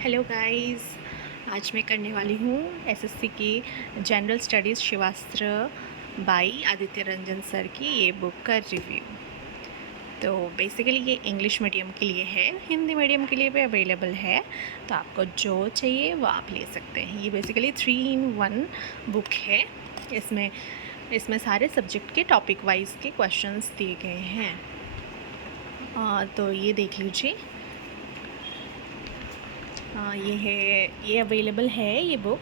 Hello guys, आज मैं करने वाली हूँ एसएससी की general studies Shivastra by Aditya Ranjan sir की ये बुक का रिव्यू। तो बेसिकली ये इंग्लिश मीडियम के लिए है, हिंदी मीडियम के लिए भी अवेलेबल है, तो आपको जो चाहिए वो आप ले सकते हैं। ये बेसिकली 3-in-1 बुक है। इसमें सारे सब्जेक्ट के टॉपिक वाइज के क्वेश्चंस दिए गए हैं। तो ये देख लीजिए। ये अवेलेबल है ये बुक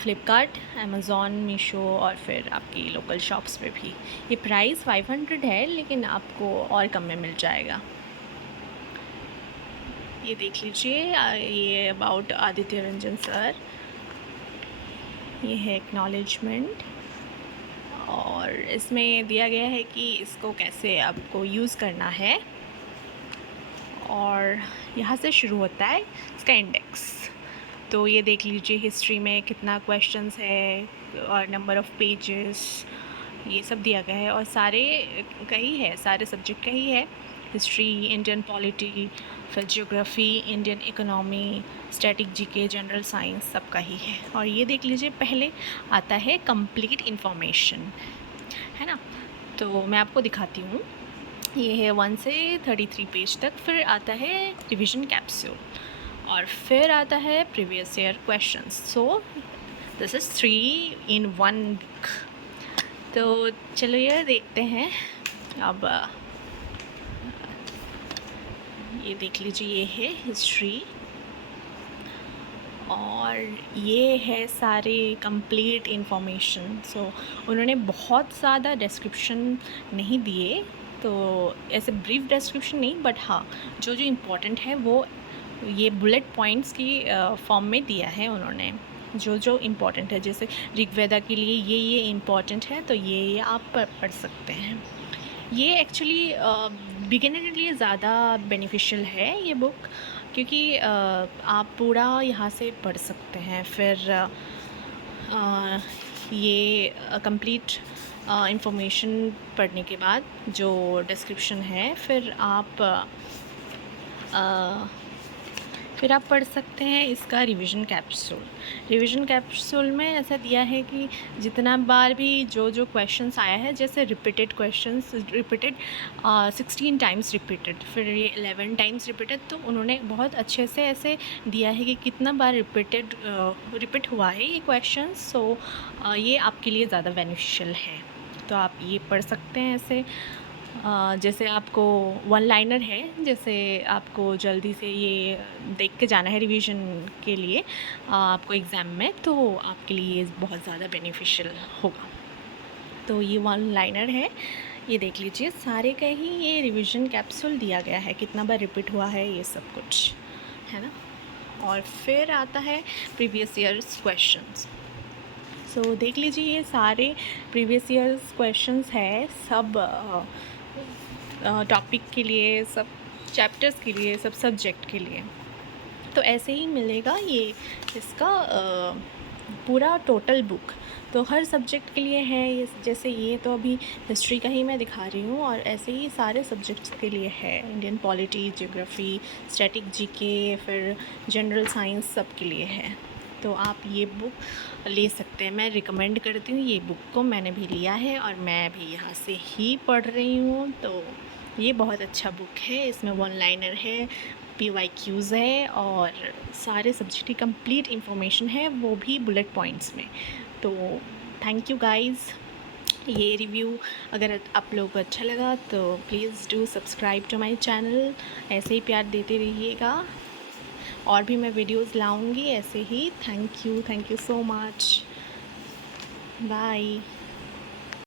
फ्लिपकार्ट, अमेज़ॉन, मीशो और फिर आपकी लोकल शॉप्स पे भी। ये प्राइस 500 है, लेकिन आपको और कम में मिल जाएगा। ये देख लीजिए, ये अबाउट आदित्य रंजन सर। ये है एक्नॉलेजमेंट और इसमें दिया गया है कि इसको कैसे आपको यूज़ करना है, और यहाँ से शुरू होता है इसका इंडेक्स। तो ये देख लीजिए, हिस्ट्री में कितना क्वेश्चंस है और नंबर ऑफ़ पेजेस, ये सब दिया गया है। और सारे का ही है, सारे सब्जेक्ट का ही है। हिस्ट्री, इंडियन पॉलिटी, फिर geography, Indian economy, static GK, general science, सब का ही है। और ये देख लीजिए, पहले आता है कंप्लीट इन्फॉर्मेशन, है ना। तो मैं आपको दिखाती हूँ। ये है 1 से 33 पेज तक। फिर आता है रिवीजन कैप्सूल और फिर आता है previous year questions. So this is 3-in-1 book. तो चलो ये देखते हैं। अब ये देख लीजिए, ये है हिस्ट्री और ये है सारे कंप्लीट इन्फॉर्मेशन। सो उन्होंने बहुत ज़्यादा डिस्क्रिप्शन नहीं दिए, तो ऐसे ब्रीफ डिस्क्रिप्शन नहीं, बट हाँ, जो जो इम्पोर्टेंट है वो ये बुलेट पॉइंट्स की फॉर्म में दिया है उन्होंने, जो जो इम्पोर्टेंट है। जैसे ऋग्वेदा के लिए ये इम्पोर्टेंट है, तो ये आप पढ़ सकते हैं। ये एक्चुअली बिगिनर के लिए ज़्यादा बेनिफिशियल है ये बुक, क्योंकि आप पूरा यहाँ से पढ़ सकते हैं। फिर ये कंप्लीट इंफॉर्मेशन पढ़ने के बाद जो डिस्क्रिप्शन है, फिर आप पढ़ सकते हैं इसका रिवीजन कैप्सूल। रिवीजन कैप्सूल में ऐसा दिया है कि जितना बार भी जो जो क्वेश्चंस आया है, जैसे repeated questions, repeated 16 times repeated, फिर ये 11 टाइम्स रिपीटेड, तो उन्होंने बहुत अच्छे से ऐसे दिया है कि कितना बार रिपीट हुआ है ये क्वेश्चन। सो ये आपके लिए ज़्यादा बेनिफिशियल है, तो आप ये पढ़ सकते हैं ऐसे। जैसे आपको वन लाइनर है, जैसे आपको जल्दी से ये देख के जाना है रिवीजन के लिए आपको एग्ज़ाम में, तो आपके लिए ये बहुत ज़्यादा बेनिफिशियल होगा। तो ये वन लाइनर है, ये देख लीजिए। सारे का ही ये रिवीजन कैप्सूल दिया गया है, कितना बार रिपीट हुआ है, ये सब कुछ है ना। और फिर आता है प्रीवियस ईयर्स क्वेश्चंस। सो देख लीजिए, ये सारे प्रीवियस ईयर्स क्वेश्चंस है, सब टॉपिक के लिए, सब चैप्टर्स के लिए, सब सब्जेक्ट के लिए। तो ऐसे ही मिलेगा ये इसका पूरा टोटल बुक, तो हर सब्जेक्ट के लिए है ये। जैसे ये तो अभी हिस्ट्री का ही मैं दिखा रही हूँ, और ऐसे ही सारे सब्जेक्ट्स के लिए है। Indian polity, geography, static GK, फिर जनरल साइंस, सब के लिए है। तो आप ये बुक ले सकते हैं, मैं रिकमेंड करती हूँ ये बुक को। मैंने भी लिया है और मैं भी यहाँ से ही पढ़ रही हूँ, तो ये बहुत अच्छा बुक है। इसमें वन लाइनर है, PYQs है, और सारे सब्जेक्ट की कंप्लीट इन्फॉर्मेशन है, वो भी बुलेट पॉइंट्स में। तो थैंक यू गाइस। ये रिव्यू अगर आप लोगों को अच्छा लगा तो please do subscribe to my channel. ऐसे ही प्यार देते रहिएगा, और भी मैं वीडियोज़ लाऊंगी ऐसे ही। Thank you so much. Bye.